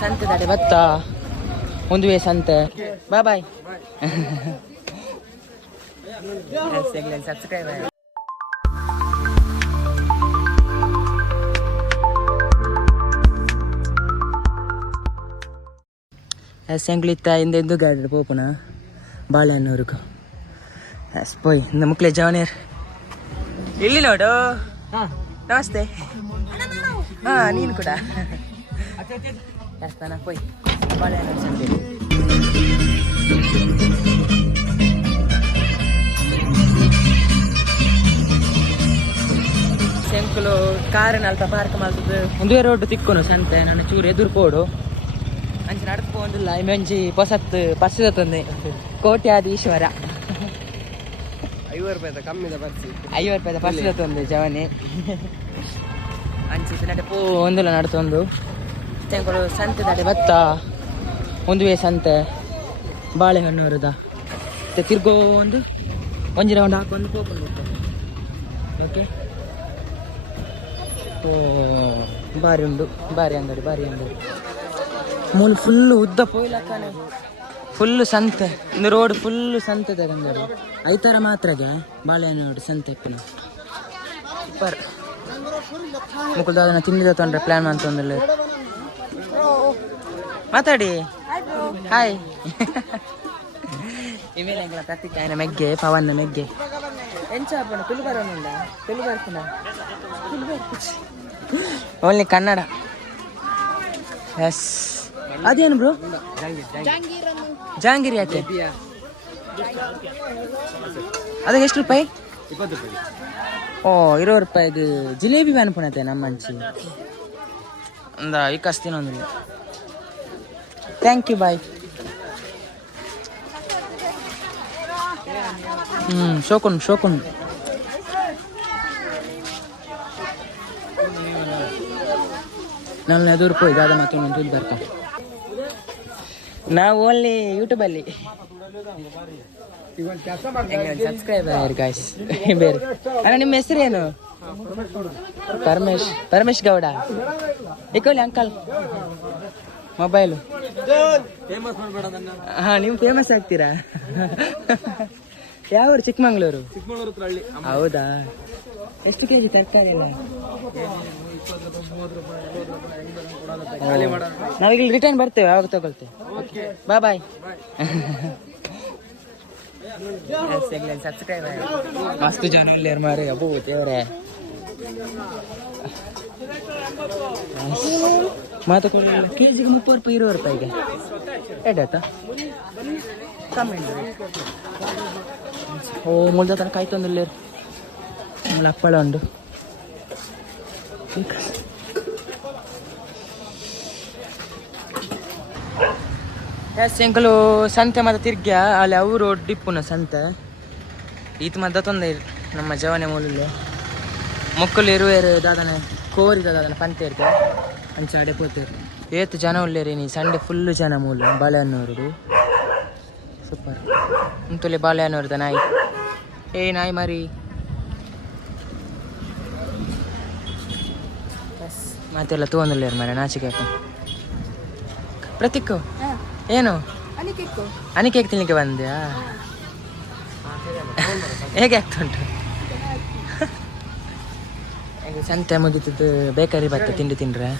ಸಂತೆ ದಾಡೆ ಬತ್ತ ಒಂದು ವೇ ಸಂತೆ ಬಾಯ್ ಸಬ್ಸ್ಕ್ರೈಬ್ செங்குளித்தா இந்த இந்து கார்டு போப்போனா ಬಾಳೆಹಣ್ಣು இருக்கும் போய் இந்த ಮುಕ್ಲೆ ಜವನೇರ್ ಇಲ್ಲಿ ನೋಡು ನಮಸ್ತೆ ಹಾ ನೀನು ಕೂಡ ಯಾಸ್ತಾನ போய் ಬಾಳೆಹಣ್ಣು ಸಂತೆ ಸೆಂಕುಲು ಕಾರನ್ನ ಅಲ್ಪ ಪಾರ್ಕ್ ಮಾಡ್ತದೆ ಒಂದೇ ರೋಡ್ ತಿಕ್ಕೋನು ಸಂತೆ ನನ್ನ ಚೂರು ಎದುರು ಕೋಡು ಅಂಚೆ ನಡ್ಕೊಂಡಿಲ್ಲ ಮಂಜಿ ಹೊಸತ್ತು ಪರ್ಸಿದ ತಂದೆ ಕೋಟ್ಯಾಧೀಶ್ವರ 50 ರೂಪಾಯಿ ಕಮ್ಮಿದ ಪರ್ಸಿ 50 ರೂಪಾಯಿ ಪರ್ಸಿದ ತಂದೆ ಜವನಿ ಅಂಚೆ ನಡೆ ಪೂ ಒಂದಿಲ್ಲ ನಡ್ತೊಂದು ತೆಂಗಳು ಸಂತೆ ದಾಡೆ ಬತ್ತ ಒಂದು ವೇ ಸಂತೆ ಬಾಳೆಹಣ್ಣು ಅವರದ ತಿರ್ಗೋ ಒಂದು ಒಂಜಿ ರೌಂಡ್ ಹಾಕೊಂಡು ಹೋಗ್ಕೊಂಡು ಓಕೆ ಓ ಬಾರಿ ಉಂಡು ಬಾರಿ ಅಂಗಡಿ ಮೂಲು ಫುಲ್ಲು ಉದ್ದ ಪೋಯ್ಲಕ್ಕನೆ ಫುಲ್ಲು ಸಂತೆ ಒಂದು ರೋಡ್ ಫುಲ್ಲು ಸಂತೆ ತಗೊಂಡರು ಐತಾರ ಮಾತ್ರಗೆ ಬಾಳೆಹಣ್ಣು ಸಂತೆ ಇಪ್ಪನ ಸೂಪರ್ ಮುಕುಲ್ದ ಅದನ್ನು ತಿಂಡಿದ ತೊಂದ್ರೆ ಪ್ಲ್ಯಾನ್ ಮಾಡ್ತೊಂದಿಲ್ಲ ಮಾತಾಡಿ ಹಾಯ್ ಇಮೇಲೆ ಎಂಗ್ಲ ಕತ್ತಿಕಾಯನ ಮೆಗ್ಗೆ ಪವನ್ನ ಮೆಗ್ಗೆ ಎಂಚ ಹಾಪಣ ತುಳು ಬರೋನಿಲ್ಲ ತುಳು ಬರ್ತೀನ ಓನ್ಲಿ ಕನ್ನಡ ಎಸ್ ಅದೇನು ಬ್ರೋ ಜಹಾಂಗೀರ್ ಯಾಕೆ ಅದಕ್ಕೆ ಎಷ್ಟು ರೂಪಾಯಿ 20 ರೂಪಾಯಿ ಓ 20 ರೂಪಾಯಿದು ಜಿಲೇಬಿ ಅನ್ಪುಣತೆ ನಮ್ಮ ಹಂಚಿ ಒಂದು ಇಕ್ಕಸ್ತೀನಿ ಒಂದಿಲ್ಲ ಥ್ಯಾಂಕ್ ಯು ಬಾಯ್ ಶೋಕುನ್ ನಾನು ಎದುರು ಹೋಯ್ ದಾದ ಮತ್ತೊಂದು ದುಡ್ಡು ಬರ್ತಾ ನಾವು ಓನ್ಲಿ ಯೂಟ್ಯೂಬಲ್ಲಿ ಸಬ್ಸ್ಕ್ರೈಬರ್ ಗಾಯ್ಸ್ ಬೇರೆ ಅಣ್ಣ ನಿಮ್ಮ ಹೆಸರೇನು ಪರಮೇಶ್ ಗೌಡ ಇಕ್ಕೊಳ್ಳಿ ಅಂಕಲ್ ಮೊಬೈಲು ಹಾಂ ನೀವು ಫೇಮಸ್ ಆಗ್ತೀರಾ ಯಾವ ಊರು ಚಿಕ್ಕಮಂಗ್ಳೂರು ಹೌದಾ ಎಷ್ಟು ಕೆಜಿ ತರಕಾರಿ ಎಲ್ಲ ನಾವೀಗ ರಿಟರ್ನ್ ಬರ್ತೇವೆ ಯಾವಾಗ ತಗೊಳ್ತೇವೆ ಬಾಯ್ ಸಬ್ಸ್ಕ್ರೈಬ್ ಮಸ್ತ್ ಜನ ಇಲ್ಲೇರು ಮಾರಿ ಅಬ್ಬು ದೇವರೇ ಮಾತುಕೊಳ್ಳಿ ಕೆಜಿಗೆ 30 ರೂಪಾಯಿ 20 ರೂಪಾಯಿಗೆ ಎಡ್ಡಾಯ್ತಾ ಕಮ್ಮಿ ಓ ಮುಳ್ದ ತನಕ ಕಾಯ್ತೊಂದಿಲ್ಲೇರು ಆಮೇಲೆ ಹಪ್ಪಳ ಉಂಡು ಎಂಕಲು ಸಂತೆ ಮತ್ತೆ ತಿರ್ಗ್ಯ ಅಲ್ಲಿ ಅವರು ಡಿಪ್ಪುನ ಸಂತೆ ಈತ ಮದ್ದ ತೊಂದೆ ನಮ್ಮ ಜವನೆ ಮೂಲಲ್ಲಿ ಮೊಕ್ಕಲು ಇರುವೇರು ದಾದನೆ ಕೋರಿದ ದಾದನ ಪಂತೆ ಇರ್ತದೆ ಅಂಚ ಅಡೆ ಪೋತೇರು ಏತು ಜನ ಉಳ್ಳೇರಿ ನೀ ಸಂಡೆ ಫುಲ್ಲು ಜನ ಮೂಲು ಬಾಳೆಹಣ್ಣೂರು ಸೂಪರ್ ಇಂತಲ್ಲಿ ಬಾಳೆಹಣ್ಣೂರದ ನಾಯಿ ನಾಯಿ ಮರಿ ಮತ್ತೆಲ್ಲ ತಗೊಂಡಿಲ್ಲೇರು ಮರ ನಾಚಿಕೆ ಪ್ರತೀಕ್ ಏನು ಅನಿಕೇಕ್ ತಿನ್ಲಿಕ್ಕೆ ಬಂದ್ಯಾ ಹೇಗೆ ಆಗ್ತುಂಟು ಸಂತೆ ಮುಗಿತದ್ದು ಬೇಕರಿ ಬತ್ತ ತಿಂಡಿ ತಿಂಡ್ರೆ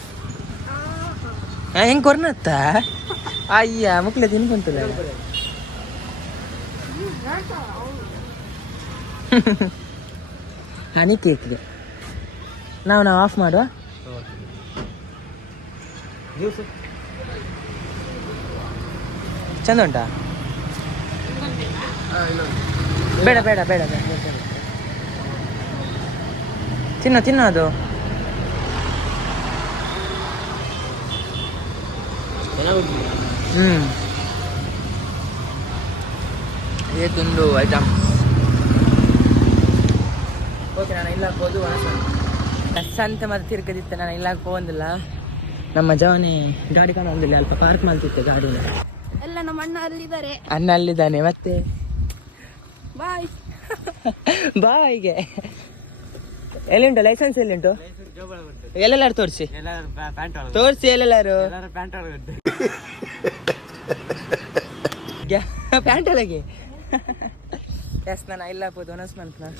ಹೆಂಗೆ ಕೊರ್ನತ್ತ ಅಯ್ಯ ಮುಕ್ಲೆ ತಿನ್ಕೊಂತಲ್ಲ ಹನಿ ಕೇಕ್ಗೆ ನಾವು ಆಫ್ ಮಾಡುವ ಚಂದ ಉಂಟಾ ಬೇಡ ಬೇಡ ಬೇಡ ತಿನ್ನೋ ಅದು ಇದೊಂದು ಐಟಮ್ ಓಕೆ ನಾನು ಇಲ್ಲ ಹೋದು ಸಂತೆ ಮತ್ತೆ ತಿರ್ಗದಿತ್ತೆ ನಾನು ಇಲ್ಲ ಹೋಗಂದಿಲ್ಲ ನಮ್ಮ ಜವನಿ ಗಾಡಿ ಕಾಣೋದಿಲ್ಲ ಅಲ್ಪ ಪಾರ್ಕ್ ಮಾಡ್ತಿತ್ತೆ ಗಾಡಿನ ಎಲ್ಲ ನಮ್ಮ ಅಣ್ಣ ಅಲ್ಲಿದ್ದಾನೆ ಮತ್ತೆ ಬಾಯ್ ಬಾಯ್ಗೆ ಎಲ್ಲಿಂಟು ಲೈಸೆನ್ಸ್ ಎಲ್ಲಿಂಟು ಎಲ್ಲೆಲ್ಲಾರು ತೋರಿಸಿ ತೋರಿಸಿ ಎಲ್ಲೆಲ್ಲಾರು ಪ್ಯಾಂಟ್ ಒಳಗೆ ಎಸ್ ನಾನು ಇಲ್ಲ ಪೋದು ಅನೌನ್ಸ್ ಮಾಡ್ತಾನ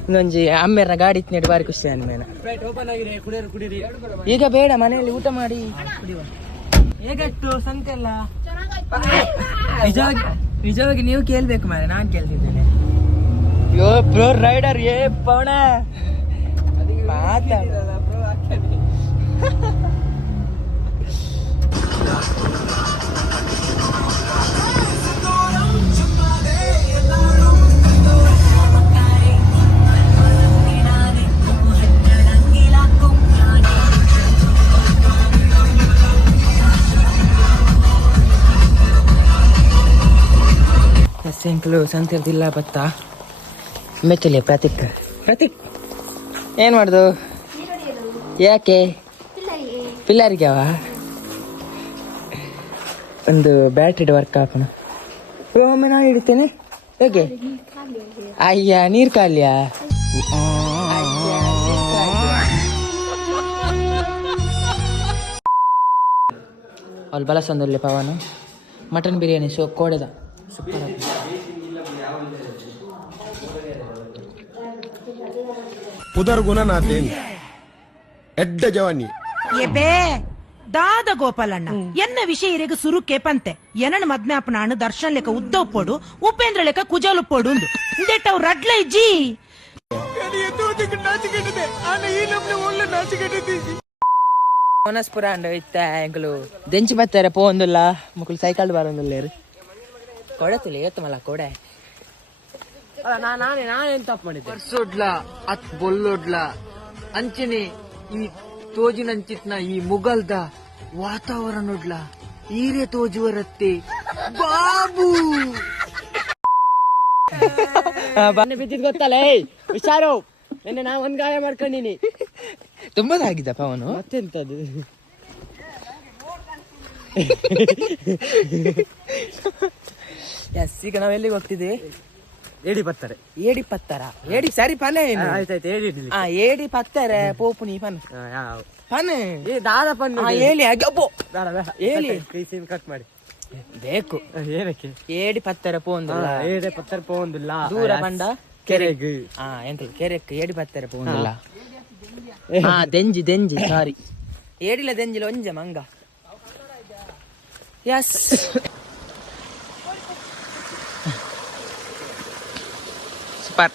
ಇನ್ನೊಂಜಿ ಅಮ್ಮೇರ ಗಾಡಿ ಇತ್ತು ಬಾರಿ ಖುಷಿ ಅಂದ್ಮೇಲೆ ಈಗ ಬೇಡ ಮನೆಯಲ್ಲಿ ಊಟ ಮಾಡಿ ಕುಡಿಯುವ ಹೇಗಟ್ಟು ಸಂತೆ ಎಲ್ಲ ನಿಜವಾಗಿ ನೀವು ಕೇಳ್ಬೇಕು ಮಾರೆ ನಾನು ಕೇಳ್ತಿದ್ದೇನೆ ಯೋ ಪ್ರೋ ರೈಡರ್ ಏ ಪವನ ಮಾತಾಡ ಎಂಕಲು ಸಂತಿರ್ದಿಲ್ಲ ಬತ್ತಾ ಮೆಚ್ಚಲಿ ಪ್ರತೀಕ್ ಏನ್ ಮಾಡ್ದು ಯಾಕೆ ಪಿಲ್ಲರಿಗೆ ಅವ ಒಂದು ಬ್ಯಾಟ್ರಿ ವರ್ಕ್ ಹಾಕೋಣ ಒಮ್ಮೆ ನಾನು ಹಿಡಿತೇನೆ ಹೇಗೆ ಅಯ್ಯ ನೀರ್ ಖಾಲಿಯಾ ಅಲ್ಲಿ ಬಲಸಂದಲ್ಲಿ ಪವನು ಮಟನ್ ಬಿರಿಯಾನಿ ಕೋಡೆದ ಸೂಪರ್ ಪುದರ್ ಗುಣ ನಾತೇನು ಎಡ್ಡ ಜವಾನಿ ಎಬೇ ದಾದ ಗೋಪಾಲಣ್ಣ ಎನ್ನ ವಿಷಯ ಇರೆಗ ಸುರುಕೆ ಪಂತೆ ಎನನ ಮದ್ಮ್ಯಾಪನಾಣ ದರ್ಶನ್ ಲೆಕ್ಕ ಉದ್ದವ್ ಪೋಡು ಉಪೇಂದ್ರ ಲೆಕ್ಕ ಕುಜಾಲು ಪೋಡು ಇಂದೆಟ್ಟವ್ ರಡ್ಲ ಇಜ್ಜಿ ಮನಸ್ಪುರ ಅಂಡ ಇತ್ತ ಎಂಕಲು ದೆಂಚಿ ಬತ್ತಾರೆ ಪೋಂದುಲ್ಲ ಮಕ್ಕಳು ಸೈಕಲ್ ಬಾರೊಂದುಲ್ಲೇರು ಕೊಡೆ ತುಲಿ ಏತ್ತು ಮಲ್ಲ ಕೊಡೆ ನಾನೇನ್ ತಪ್ಪು ಮಾಡಿದ್ದೆ ಬರ್ಸೋಡ್ಲ ಅತ್ ಬೊಲ್ಲೋಡ್ಲ ಅಂಚನೆ ಈ ತೋಜಿನಂಚಿತ್ನ ಈ ಮುಗಲ್ದ ವಾತಾವರಣೋಡ್ಲ ಈರೆ ತೋಜುವರತ್ತೆ ಬಾಬು ಬಿದ್ದಿದ್ ಗೊತ್ತಲ್ಲ ಹುಷಾರು ನಿನ್ನೆ ನಾ ಒಂದ್ ಗಾಯ ಮಾಡ್ಕೊಂಡಿನಿ ತುಂಬದಾಗಿದ್ದಪ್ಪ ಅವನು ಮತ್ತೆಂತದು ಎಸ್ ಈಗ ನಾವ್ ಎಲ್ಲಿಗೆ ಹೋಗ್ತಿದ್ವಿ ಏಡಿ ಬರ್ತಾರೆ ಏಡಿ ಪತ್ತರ ಏಡಿ ಸರಿ ಪನೆ ಆಯ್ತಾಯ್ತು ಏಡಿ ಏಡಿ ಪತ್ತರ ಪೋಪುನಿ ಪನ್ ಪನ್ ಏ ದಾದ ಪನ್ ಹೇಳಿ ಹೇಳಿ ಕಟ್ ಮಾಡಿ ಬೇಕು ಏನಕ್ಕೆ ಏಡಿ ಪತ್ತರ ಪೋಂದಿಲ್ಲ ಏಡೆ ಪತ್ತರ ಪೋಂದಿಲ್ಲ ದೂರ ಬಂಡ ಕೆರೆಗೆ ಎಂಕಲ್ ಕೆರೆಕ್ ಏಡಿ ಪತ್ತರ ಪೋಂದಿಲ್ಲ ದೆಂಜಿ ಸಾರಿ ಏಡಿಲ ದೆಂಜಿಲ ಒಂಜ ಮಂಗ ಎಸ್ ಸೂಪರ್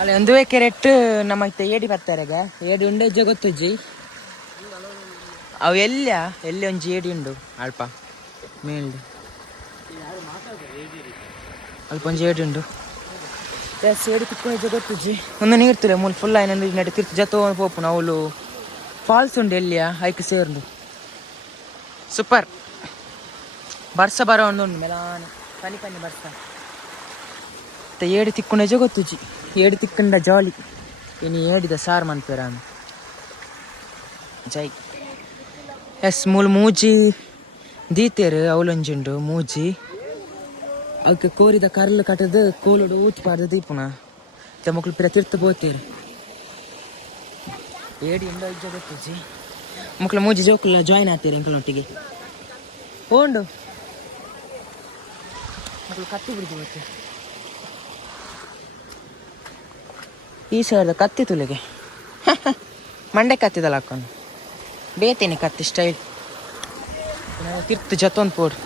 ಅಲ್ಲಿ ಒಂದುವೇ ಕೆರೆಟ್ ನಮ್ಮ ಏಡಿ ಬರ್ತಾರೆಗ ಏಡಿ ಉಂಡೆ ಗೊತ್ತುಜ್ಜಿ ಅವು ಎಲ್ಲಿ ಒಂಜಿ ಏಡಿ ಉಂಡು ಅಲ್ಪ ಮೇಲ್ದು ಅಲ್ಪ ಒಂಜಿ ಏಡಿ ಉಂಡು ಎಸ್ ಏಡಿ ತಿಕ್ಕೊಂಡು ಗೊತ್ತುಜ್ಜಿ ಒಂದು ನೀರ್ತಿಲ್ಲ ಮೂಲ ಫುಲ್ ಆಯ್ನ ನಡಿ ತಿರ್ತಿ ಜತೋ ಪೋಪು ಅವಳು ಫಾಲ್ಸ್ ಉಂಡು ಎಲ್ಲಿಯ ಐಕ್ ಸೇರ್ದು ಸೂಪರ್ ಬರ್ಸ ಬರೋ ಉಂಡು ಮೆಲಾನ ಪನಿ ಬರ್ಸ ಏಡಿ ತಿಕ್ಕೊಂಡೆ ಗೊತ್ತುಜಿ ಏಡಿ ತಿಕ್ಕಂಡ ಜಾಲಿ ಇನ್ನು ಏಡಿದ ಸಾರ್ ಮನ್ಪೇರ ಜೈ ಎಸ್ ಮೂಲ ಮೂಜಿ ದೀತೇರು ಅವಲೊಂಜುಂಡು ಮೂಜಿ ಅವಕ್ಕೆ ಕೋರಿದ ಕರ್ಲು ಕಟ್ಟದು ಕೋಲುಡು ಊತ್ ಪಾಡ್ದು ದೀಪುನ ಮಕ್ಕಳು ಪಿರ ತಿರ್ತ ಬೋತೇರು ಏಡಿ ಇಂಡ ಇಜ್ಜ ಗೊತ್ತುಜಿ ಮಕ್ಕಳು ಮೂಜಿ ಜೋಕುಲ್ಲ ಜಾಯ್ನ್ ಆಗ್ತೀರಿ ಎಂಕಲೊಟ್ಟಿಗೆ ಹೋಂಡು ಮಕ್ಕಳು ಕತ್ತಿ ಬಿಡ್ದು ಬೋತೆ ಈ ಸರ್ದ ಕತ್ತಿ ತುಲಿಗೆ ಮಂಡೆ ಕತ್ತಿದಲ್ಲ ಹಾಕೊಂಡು ಬೇತೇನೆ ಕತ್ತಿ ಸ್ಟೈಲ್ ತಿರ್ತು ಜತ್ತೊಂದು ಪೋಡು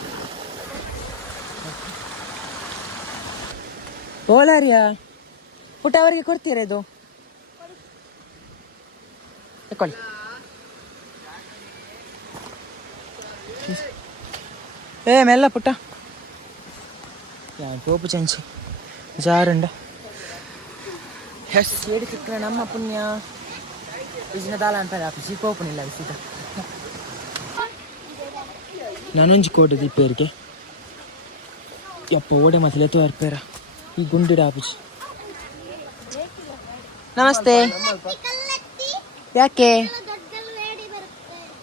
ಓಲಾರಿಯಾ ಪುಟ್ಟ ಅವರಿಗೆ ಕೊಡ್ತೀರಾ ಇದು ತಕೊಳ್ಳಿ ಮೆಲ್ಲ ಪುಟ್ಟ ಗೋಪು ಚಂಚಿ ಜಾರುಂಡ ಎಸ್ ಏಡಿ ಸಿಕ್ಕರೆ ನಮ್ಮ ಪುಣ್ಯ ಇಜಿನ ದಾಲ ಅಂತ ಸಿಕ್ಕೋಪನಿಲ್ಲ ಸೀತಾ ನಾನೊಂಜಿ ಕೋಟೆ ದೀಪೇರಿಗೆ ಯಪ್ಪ ಓಡೆ ಮತ್ತೆ ಲೆತ್ತು ಅರ್ಪೇರ ಈ ಗುಂಡಿಡ ಆಪುಜಿ ನಮಸ್ತೆ ಯಾಕೆ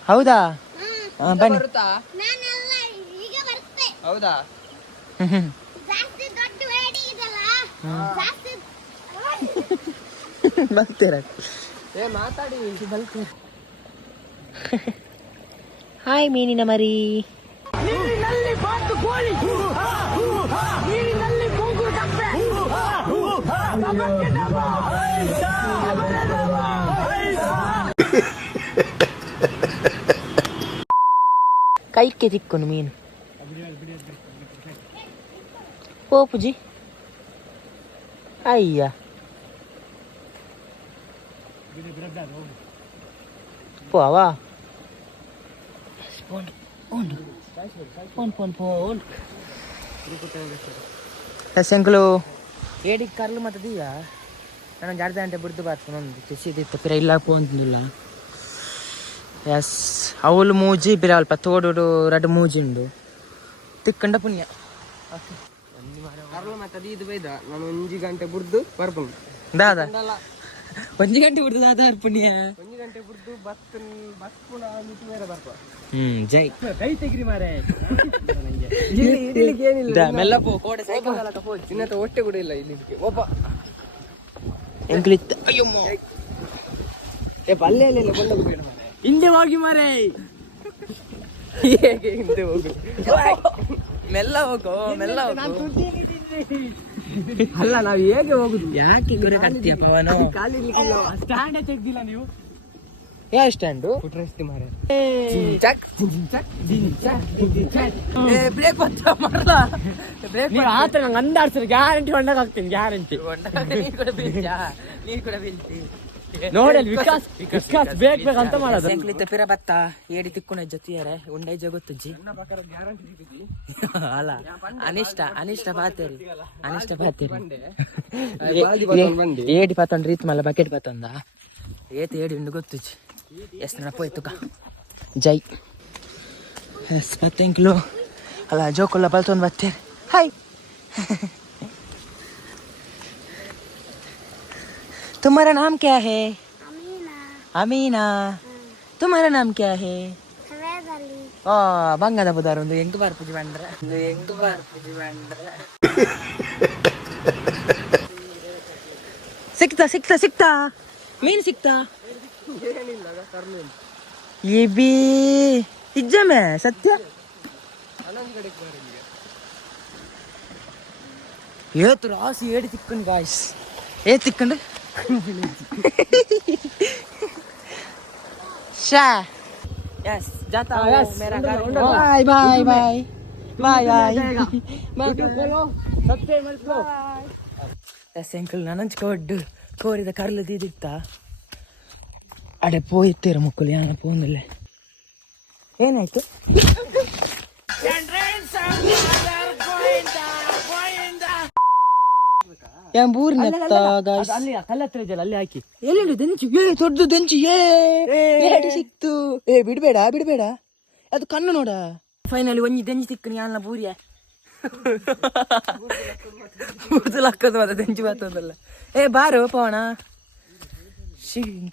ಹೌದಾ ಬನ್ನಿ ಹೌದಾ ಬರ್ತೀರ ಹಾಯ್ ಮೀನಿನ ಮರಿ. ಕೈಕ್ಕೆ ತಿಕ್ಕೊಂಡು ಮೀನು ಪೋಪುಜಿ ಅಯ್ಯ పోవా ಶಂಕಲು ಏಡಿಗೆ ಕರ್ಲು ಮತ್ತೆ ದೀಯ ನಾನು ಜಾಡ್ದೆ అంటే ಬುಡ್ದು ಬಾರ್ತು ನಂದು తెచ్చిదిత్త పిర ಇಲ್ಲ పోందిಲ್ಲ ಎಸ್ ಅವಳು ಮೂಜಿ ಬಿರ ಅಲ್ಪ ತೋಡು ರಡ್ಡು ಮೂಜಿ ಉಂಡು ತಿಕ್ಕಂಡ ಪುಣ್ಯ ಕರ್ಲು ಮತ್ತೆ ಇದು ಬೈದ ನಾನು 1 ಗಂಟೆ ಬುಡ್ದು ಬರ್ಪುಂಡು ದಾದಾ 1 ಗಂಟೆ ಬಿಡ್ದು ದಾದಾ ಪುಣ್ಯ 1 ಗಂಟೆ ಬುಡ್ದು ಬಸ್ ಪುನ ಮಿತಿ ಮೇರೆ ಬರ್ಪ ಜೈ ಕೈ ತೆಗಿರಿ ಮಾರೆ ಮೆಲ್ಲ ಪೋ ಕೋಡೆ ಸೈಕಲ್ ಇನ್ನತ ಹೊಟ್ಟೆ ಕೂಡ ಇಲ್ಲ ಇಲ್ಲಿ ಒಬ್ಬ ಎಂಕ್ಲಿತ್ ಅಯ್ಯಮ್ಮ ಏ ಬಲ್ಲೆ ಇಲ್ಲ ಬಂದ ಬೇಡ ಮಾರೆ ಹಿಂದೆ ಹೋಗಿ ಮಾರೆ ಹೇಗೆ ಹಿಂದೆ ಹೋಗು ಮೆಲ್ಲ ಹೋಗೋ ಅಲ್ಲ ನಾವು ಹೇಗೆ ಹೋಗುದು ಯಾಕೆ ಗುರಿ ಕಟ್ತೀಯ ಪವನು ಕಾಲಿರ್ಲಿಕ್ಕಿಲ್ಲ ಸ್ಟ್ಯಾಂಡೇ ತೆಗ್ದಿಲ್ಲ ನೀವು ಯಾವ ಸ್ಟ್ಯಾಂಡು ಕುಟ್ರಸ್ತಿ ಮಾರೆ ಬ್ರೇಕ್ ಬತ್ತ ಮರಲ ಬ್ರೇಕ್ ನೀವು ಆತ ನಂಗೆ ಅಂದಾಡ್ಸಿದ್ರೆ ಗ್ಯಾರಂಟಿ ಹೊಂಡಾಗ ಹಾಕ್ತೀನಿ ಗ್ಯಾರಂಟಿ ನೀ ಕೂಡ ಬೀಳ್ತಿ ನೋಡಲ್ಲಿ ವಿಕಾಸ್ ಬೇಕು ಅಂತ ಮಾಡೋದು ಎಂಕ್ಲಿತ್ತ ಪಿರ ಬತ್ತ ಏಡಿ ತಿಕ್ಕುನ ಜೊತೆಯಾರೆ ಉಂಡೆ ಜಗೊತ್ತಜ್ಜಿ ಅಲ್ಲ ಅನಿಷ್ಟ ಪಾತೇರಿ ಏಡಿ ಪಾತೊಂಡ್ ರೀತಿ ಮಲ್ಲ ಬಕೆಟ್ ಪಾತೊಂದ ಏತ ಏಡಿ ಉಂಡು ಗೊತ್ತುಜ್ಜಿ ಎಷ್ಟು ನೆನಪು ಆಯ್ತು ಜೈ ಎಸ್ ಪತ್ತೆಂಕ್ಲು ಅಲ್ಲ ಜೋಕೊಲ್ಲ ಬಲ್ತೊಂದು ಬತ್ತೇರಿ ಹಾಯ್ तुम्हारा नाम क्या है? अमीना. तुम्हारा नाम क्या है? ಬಂಗದ ಬುದಾರ ಒಂದು ಎಂಟು ಬಾರ್ ಪೂಜೆ ಬಂಡ್ರೆ ಸಿಕ್ತಾ ಮೀನ್ ಸಿಕ್ತಾ ये भी ಇಜ್ಜಮೆ ಸತ್ಯ ಏತು ರಾಸಿ ಏಡಿ ತಿಕ್ಕಂಡು ಗಾಯ್ಸ್ ತಿಕ್ಕಂಡು ಶಾ ಯಸ್ ಜಾತಾ ಮೇರಾ ಗಾಡಿ ಬಾಯ್ ಬಾಯ್ ಬಾಯ್ ಬಾಯ್ ಬಾಯ್ ಸಬ್ಸ್ಕ್ರೈಬ್ ಮಾಡ್ಕೋ ಎಸ್ ಅಂಕಲ್ ನನಂಚ್ಕೊಡ್ಡು ಕೋರಿದ ಕರ್ಲು ದೀದಿತ್ತ ಅಡೆ ಪೋಯ್ತೀರ ಮುಕ್ಕಲು ಯಾನ ಪೋಂದಿಲ್ಲ ಏನಾಯ್ತು ಅಲ್ಲಿ ಕಲ್ಲತ್ರ ಇದೆಯಲ್ಲ ಅಲ್ಲಿ ಹಾಕಿ ಎಲ್ಲಿ ದೆಂಚು ದೊಡ್ಡದು ದೆಂಚು ಏಡಿ ಸಿಕ್ತು ಬಿಡ್ಬೇಡ ಅದು ಕಣ್ಣು ನೋಡ ಫೈನಲಿ ಒಂಜಿ ದೆಂಚು ತಿಕ್ಕನಿ ಯಾನ ಬೂರಿಯ ಬೂರ್ದುಲಕ್ಕದು ಮತ್ತೆ ದೆಂಚು ಬರ್ತದಲ್ಲ ಬಾರು ಪವಣ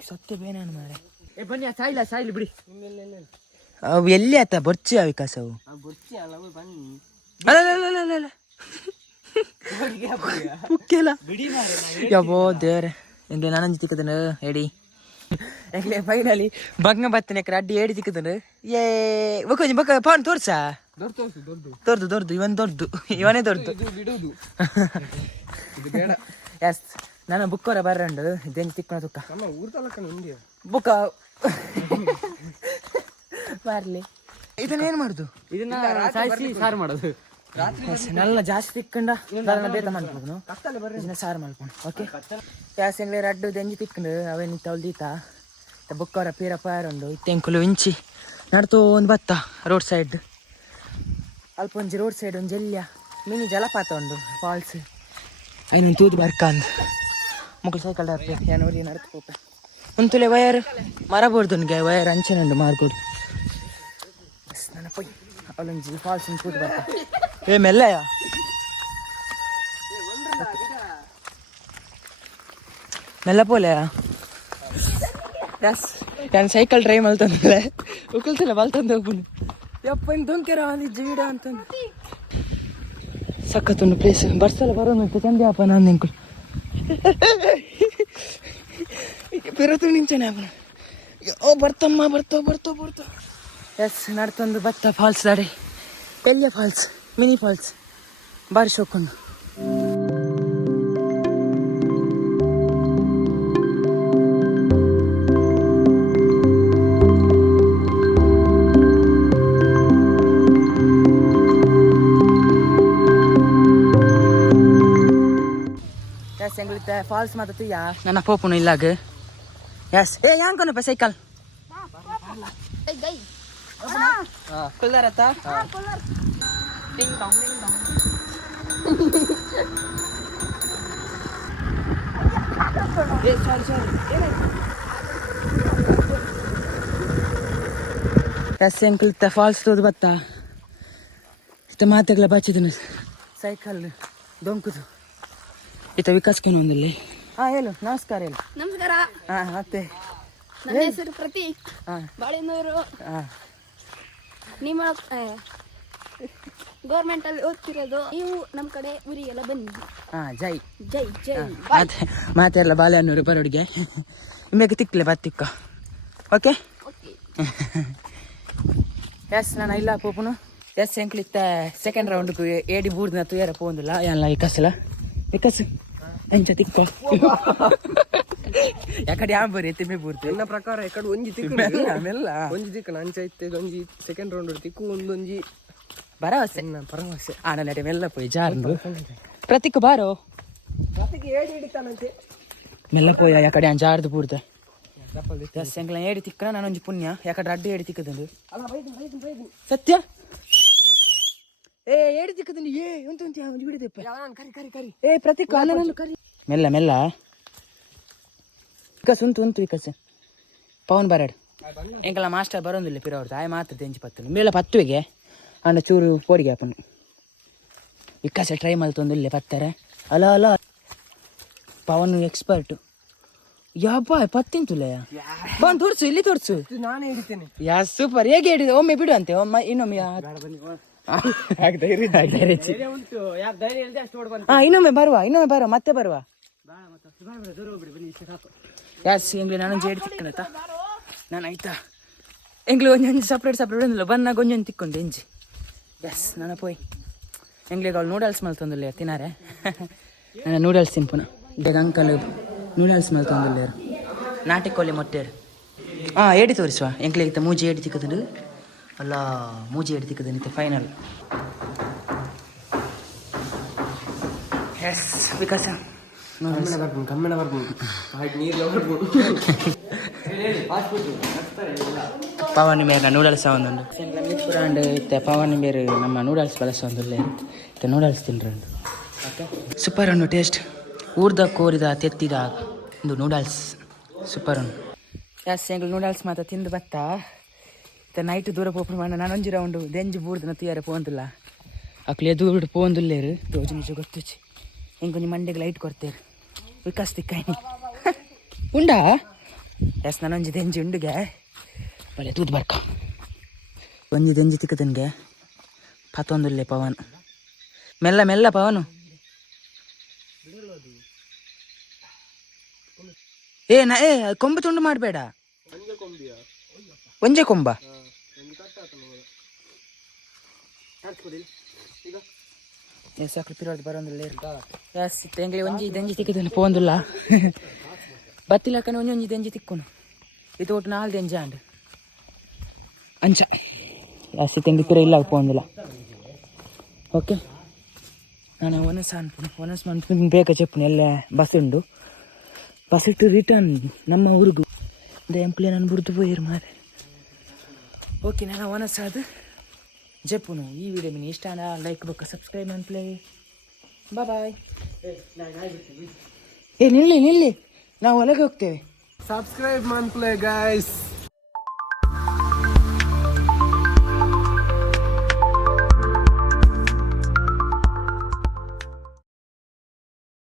ಸತ್ಯ ಬೇನಾನು ಮಾರೆ ಬನ್ನಿ ಸಾಯಿಲ್ಲ ಬಿಡಿ ಅವು ಎಲ್ಲಿ ಆತ ಬರ್ಚಿ ವಿಕಾಸ ಅವು ಬನ್ನಿ ಅಲ್ಲ ಪುಕ್ಕೆಲ್ಲ ಯಬ್ಬೋ ದೇವ್ರೆ ಎಂಗ್ಲೆ ನಾನಂಜಿ ತಿಕ್ಕದನು ಎಡಿ ಎಂಗ್ಲೆ ಫೈನಲಿ ಬಂಗ ಬತ್ತನೆ ಅಡ್ಡಿ ಏಡಿ ತಿಕ್ಕದನು ಬಕ್ಕ ಪವನ್ ತೋರ್ಸ ದೊಡ್ದು ಇವನೇ ದೊಡ್ದು ಎಸ್ ನಾನು ಬುಕ್ಕವರ ಬರ್ರಂಡು ಇದೇನು ತಿಕ್ಕೋಣ ತುಕ್ಕ ಬುಕ್ಕ ಬರ್ಲಿ ಇದನ್ನೇನು ಮಾಡುದು ಇದನ್ನ ಸಾಯಿಸಿ ಸಾರು ಮಾಡೋದು ನಲ್ಲ ಜಾಸ್ತಿ ತಿಕ್ಕಂಡ ಬೇತ ಮಾಡ್ಕೊಂಡು ಸಾರು ಮಾಡ್ಕೊಂಡು ಓಕೆ ಯಾಸ್ ಎಂಗ್ಲೆ ರಡ್ಡು ದೆಂಜಿ ತಿಕ್ಕಂಡು ಅವೇನು ತೌಲ್ದೀತ ಬುಕ್ಕವರ ಪೀರ ಪಾರುಂಡು ಇತ್ತೆಂಕುಲು ಇಂಚಿ ನಡ್ತು ಒಂದು ಬತ್ತ ರೋಡ್ ಸೈಡ್ ಅಲ್ಪ ಒಂಜಿ ರೋಡ್ ಸೈಡ್ ಒಂದು ಜಲ್ಯ ಮಿನಿ ಜಲಪಾತ ಉಂಡು ಫಾಲ್ಸ್ ಐನೊಂದು ತೂದು ಬರ್ಕಂದು ಮುಗ್ಳು ಸೈಕಲ್ ಏನೂರಿ ನಡ್ತು ಹೋಪ ಒಂತುಲೆ ವಯರ್ ಮರಬೋರ್ದು ವಯರ್ ಅಂಚೆನುಂಡು ಮಾರ್ಕೊಡು ನನ್ನ ಪೊಯ್ ಅವಳೊಂಜಿ ಫಾಲ್ಸ್ ತೂದು ಬರ್ತ ಮೆಲ್ಲಯ ಮೆಲ್ಲ ಪೋಲೆಯ ಎಸ್ ನಾನು ಸೈಕಲ್ ಡ್ರೈವ್ ಮಲ್ತಂದ್ರೆ ಉಕ್ಕಲ್ತಿಲ್ಲ ಮಲ್ತಂದು ಹೋಗ್ಬಿಡು ಯಪ್ಪ ಇನ್ನು ದೊಂಕೆರ ಒಂದು ಜೀಡ ಅಂತಂದು ಸಖತ್ತುಂಡು ಪ್ಲೇಸ್ ಬರ್ಸಲ್ಲ ಬರೋನು ಚಂದ್ಯಪ್ಪ ನಾನು ಎಂಕುಲ್ పెరుగుతూ నించానే ఓ బర్తమ్మ ಬರ್ತಾವ ಎಸ್ ನಡ್ತಂದು ಬತ್ತ ಫಾಲ್ಸ್ ದಾಡಿ ಪೆಲ್ಯ ಫಾಲ್ಸ್ ಮಿನಿ ಫಾಲ್ಸ್ ಬಾರಿ ಶೋಕೊಂಡು ಎಸ್ ಎಂಗ್ಳಿತ್ತೆ ಫಾಲ್ಸ್ ಮಾತು ಯಾ ನನ್ನ ಪೋಪುನು ಇಲ್ಲಾಗ ಎಸ್ ಏ ಯಾಂಕೊನಪ್ಪ ಸೈಕಲ್ ಕುಲ್ದಾರತ್ತ ಎಸ್ ಎಂಕ್ಲಿತ್ತ ಫಾಲ್ಸ್ ತೋದು ಬತ್ತ ಇಷ್ಟ ಮಾತೆಗಳ ಬಚ್ಚಿದನು ಸೈಕಲ್ ದೊಂಕುದು ಇತ್ತ ವಿಕಾಸ್ಕೊಂಡು ಒಂದಲ್ಲಿ ಹೇಳು ನಮಸ್ಕಾರ ಹೇಳು ನಮಸ್ಕಾರ. ಮತ್ತೆ ನನ್ನ ಹೆಸರು ಪ್ರತೀಕ್ ಬಾಳೆನೂರು. ನಿಮ್ಮ ಗೌರ್ಮೆಂಟ್ ಅಲ್ಲಿ ಓದ್ತಿರೋದು. ನೀವು ನಮ್ಮ ಕಡೆ ಊರಿಗೆಲ್ಲ ಬನ್ನಿ. ಜೈ ಜೈ ಜೈ. ಮಾತೆಲ್ಲ ಬಾಳೆಹಣ್ಣೂರು ಬರೋಡಿಗೆ ನಿಮಗೆ ತಿಕ್ಕಲೆ ಬತ್ತಿಕ್ಕ ಓಕೆ ಎಸ್ ನಾನು ಇಲ್ಲ ಪೋಪುನು ಎಸ್ ಎಂಕ್ಲಿತ್ತ ಸೆಕೆಂಡ್ ರೌಂಡ್ಗೂ ಏಡಿ ಬೂರ್ದಿನ ತುಯಾರ ಪೋಂದಿಲ್ಲ ಎಲ್ಲ ವಿಕಾಸಲ್ಲ ವಿಕಾಸ್ ಅಂಚ ತಿಕ್ಕ ಯಾಕಡೆ ಯಾವ ಬರೀ ತಿಮ್ಮೆ ಬೂರ್ತಿ ನನ್ನ ಪ್ರಕಾರ ಎಕಡೆ ಒಂಜಿ ತಿಕ್ಕು ಆಮೇಲೆ ಒಂಜಿ ತಿಕ್ಕನ ಅಂಚ ಇತ್ತೆ ಒಂಜಿ ಸೆಕೆಂಡ್ ರೌಂಡ್ ತಿಕ್ಕು ಒಂದೊಂಜಿ ಭರವಸೆ ಭರವಸೆ ಆನಡೆ ಮೆಲ್ಲ ಪೋಯ್ ಜಾರ್ದು ಪ್ರತಿಕ್ ಬಾರೋ ಏಡಿ ಹಿಡಿತಾನಂತೆ ಮೆಲ್ಲ ಪೋಯ ಯಾಕಡೆ ಜಾರ್ದು ಬೂರ್ದ ಎಸ್ ಎಂಕ್ಲ ಏಡಿ ತಿಕ್ಕನ ನಾನೊಂಜಿ ಪುಣ್ಯ ಯಾಕಡೆ ಅಡ್ಡಿ ಏಡಿ ತಿಕ್ಕದಂದು ಸತ್ಯ ಏ ಏಡಿ ತಿಕ್ಕದಂದು ಏ ಎಂತ ಒಂಜಿ ಬಿಡಿದಪ್ಪ ಏ ಪ್ರತಿಕ್ ಕರಿ ಮೆಲ್ಲ ಮೆಲ್ಲ ವಿಕಾಸ್ ಉಂಟು ವಿಕಾಸ್ ಪವನ್ ಬರಾಡ್ ಎಂಕಲ್ಲ ಮಾಸ್ಟರ್ ಬರೋದಿಲ್ಲ ಪಿರವ್ರದ್ದು ಆಯ್ ಮಾತ್ರ ತೆಂಚಿ ಪತ್ತು ಮೇಲ ಪತ್ತುವಿಗೆ ಅಂಡ ಚೂರು ಪೋಡಿಗೆ ಅಪ್ಪನು ವಿಕಾಸ ಟ್ರೈ ಮಲ್ತೊಂದಿಲ್ಲ ಪತ್ತಾರೆ ಅಲ್ಲ ಪವನ್ ಎಕ್ಸ್ಪರ್ಟ್ ಯಬ್ಬ ಪತ್ತಿಂತುಲಯ ಪವನ್ ತೋರ್ಸು ಇಲ್ಲಿ ತೋರ್ಸು ನಾನೇ ಹಿಡಿತೇನೆ ಯಾ ಸೂಪರ್ ಹೇಗೆ ಹಿಡಿದು ಒಮ್ಮೆ ಬಿಡು ಅಂತೆ ಒಮ್ಮೆ ಇನ್ನೊಮ್ಮೆ ಉಂಟು ಯಾಕೆ ಧೈರ್ಯ ಇಲ್ಲದೆ ಅಷ್ಟು ಓಡ್ ಬಂತು. ಇನ್ನೊಮ್ಮೆ ಬರುವ ಮತ್ತೆ ಬರುವ ಯಾಸ್ ಎಂಗ್ಲಿ ನಾನೊಂದು ಏಡಿ ತಿಕ್ಕನತ್ತ ನಾನು ಆಯ್ತಾ ಎಂಗ್ಲಿ ಒಂದೊಂದು ಸಪ್ರೇಟ್ ಒಂದಿಲ್ಲ ಬಂದಾಗ ಒಂದೊಂದು ತಿಕ್ಕೊಂಡು ಎಂಜಿ ಎಸ್ ನಾನು ಪೋಯ್ ಎಂಗ್ಲಿಗೆ ಅವಳು ನೂಡಲ್ಸ್ ಮೇಲೆ ತಂದಿಲ್ಲ ತಿನ್ನಾರೆ ನಾನು ನೂಡಲ್ಸ್ ತಿನ್ಪುನ ಬೇಗ ಅಂಕಲ್ ನೂಡಲ್ಸ್ ಮೇಲೆ ತಂದಿಲ್ಲ ನಾಟಿಕೋಳಿ ಮೊಟ್ಟೆ ಏಡಿ ತೋರಿಸುವ ಎಂಗ್ಲಿಗೆ ಮೂಜಿ ಏಡಿ ತಿಕ್ಕದು ಅಲ್ಲ ಮೂಜಿ ಏಡಿ ತಿಕ್ಕದನಿತ್ತೆ ಫೈನಲ್ ಎಸ್ ವಿಕಾಸ ಕಮ್ಮಿನ ಬರ್ಬೋದು ಪವನ್ ಬೇರೆ ನೂಡಲ್ಸ್ ಒಂದೊಂದು ಮಿತ್ಪುರಾಂಡ್ ಇತ್ತೆ ಪವನ್ ಬೇರೆ ನಮ್ಮ ನೂಡಲ್ಸ್ ಬಳಸೊಂದಿಲ್ಲ ಇತ್ತೆ ನೂಡಲ್ಸ್ ತಿನ್ರಂಡು ಸೂಪರ್ ಉಂಡು ಟೇಸ್ಟ್ ಊರ್ದ ಕೋರಿದ ತೆತ್ತಿದ ಒಂದು ನೂಡಲ್ಸ್ ಸೂಪರ್ ಉಂಡು ಜಾಸ್ತಿ ಎಂಗ್ಳು ನೂಡಲ್ಸ್ ಮಾತ್ರ ತಿಂದು ಬತ್ತ ಇತ್ತೆ ನೈಟ್ ದೂರ ಪೋಪು ಮಾಡ ನಾನೊಂಜಿ ರೌಂಡು ದೆಂಜು ಬೂರ್ದು ನತ್ತಿಯಾರ ಪೋಂದಿಲ್ಲ ಅಕ್ಲೆ ದೂರ ಪೋಂದಿಲ್ಲೇರು ತೋಜು ನಿಜ ಗೊತ್ತುಚ್ಚಿ ಹೆಂಗೊಂದು ಮಂಡಿಗೆ ಲೈಟ್ ಕೊಡ್ತೇರು ವಿಕಾಸ್ ತಿಕ್ಕಾಯಿ ಉಂಡಾ ಎಸ್ ನಾನೊಂಜಿ ದೆಂಜಿ ಉಂಡುಗೆ ಒಳ್ಳೆ ತೂತ್ ಬರ್ಕ ಒಂಜಿ ದೆಂಜಿ ತಿಕ್ಕದನ್ಗೆ ಪತ್ತೊಂದುಲ್ಲೆ ಪವನ್ ಮೆಲ್ಲ ಪವನು ಏ ಕೊಂಬ ತುಂಡು ಮಾಡಬೇಡ ಒಂಜೆ ಕೊಂಬ ಸಾಕು ಪಿರೋದು ಬರೋದಿಲ್ಲ ಎಸ್ ತೆಂಗ್ಲಿ ಒಂಜಿ ದೆಂಜಿ ತಿಕ್ಕದನ್ನು ಪೋಂದಿಲ್ಲ ಬತ್ತಿಲಕ್ಕನ ಒಂಜಿ ದೆಂಜಿ ತಿಕ್ಕೊನು ಇದು ಒಟ್ಟು 4 ದೆಂಜಿ ಅಂಡ್ ಅಂಚ ಜಾಸ್ತಿ ತೆಂಗಿ ಪಿರ ಇಲ್ಲ ಪೋಂದಿಲ್ಲ ಓಕೆ ನಾನು ಒನಸ್ ಅನ್ಪುನಿ ಬೇಗ ಚೆಪ್ಪುನಿ ಎಲ್ಲ ಬಸ್ ಉಂಡು ಬಸ್ ಇಟ್ಟು ರಿಟರ್ನ್ ನಮ್ಮ ಊರಿಗೂ ಎಂಪ್ಲಿ ನಾನು ಬಿಡ್ದು ಪೋಯಿರು ಮಾರೆ ಓಕೆ ನಾನು ಒನಸ್ ಅದು ಜಪ್ಪುನು ಈ ವಿಡಿಯೋ ನಿಮಗೆ ಇಷ್ಟ ಲೈಕ್ ಬೇಕು ಸಬ್ಸ್ಕ್ರೈಬ್ ಅನ್ಪ್ಲೇ ಬಾಯ್ ನಿಲ್ಲಿ ನಾವು ಒಳಗೆ ಹೋಗ್ತೇವೆ ಸಬ್ಸ್ಕ್ರೈಬ್ ಮಾಡ್ಕೊಳ್ಳಿ ಗೈಸ್.